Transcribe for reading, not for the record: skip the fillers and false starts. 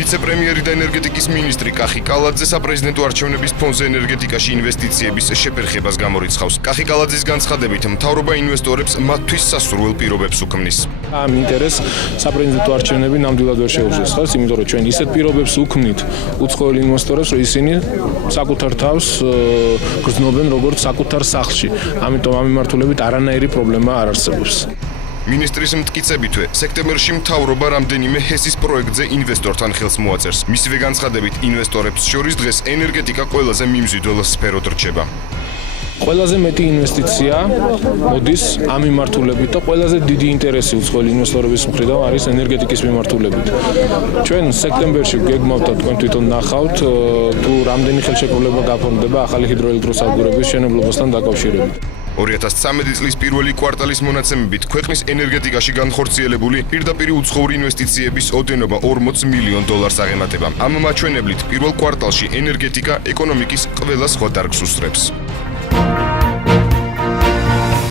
ვიცე-პრემიერი და ენერგეტიკის მინისტრი კახი კალაძე საპრეზიდენტო არჩევნების ფონზე ენერგეტიკაში ინვესტიციების შეფერხებას გამორიცხავს. კახი კალაძის განცხადებით, მთავრობა ინვესტორებს მათთვის სასურველ პირობებს უქმნის. ამ ინტერესს საპრეზიდენტო არჩევნები ნამდვილად ვერ შეუძლებს ხელს, იმიტომ რომ ჩვენ ისეთ პირობებს უქმნით უცხოელ ინვესტორებს, რომ ისინი საკუთარ თავს გრძნობენ როგორც საკუთარ სახლში. ამიტომ ამ მიმართულებით არანაირი პრობლემა არ არსებობს. მინისტრის მტკიცებითვე, სექტემბერში მთავრობა რამდენიმე ჰესის პროექტზე ინვესტორთან ხელს მოაწერს. მისივე განცხადებით, ინვესტორებს შორის დღეს ენერგეტიკა ყველაზე მიმზიდველ სფეროდ რჩება. ყველაზე მეტი ინვესტიცია მოდის ამ მიმართულებით და ყველაზე დიდი ინტერესი უცხოელი ინვესტორების მხრიდან არის ენერგეტიკის მიმართულებით. ჩვენ სექტემბერში გეგმავთ და თქვენ თვითონ ნახავთ, თუ რამდენი ხელშეკრულება გაფორმდება ახალი ჰიდროელექტროსადგურების მშენებლობასთან დაკავშირებით. 2013 წლის პირველი კვარტალის მონაცემებით ქვეყნის ენერგეტიკაში განხორციელებული პირდაპირ უცხოური ინვესტიციების ოდენობა 40 მილიონ დოლარს აღემატება. ამ მაჩვენებლით პირველ კვარტალში ენერგეტიკა ეკონომიკის ყველა სხვა დარგს უსწრებს.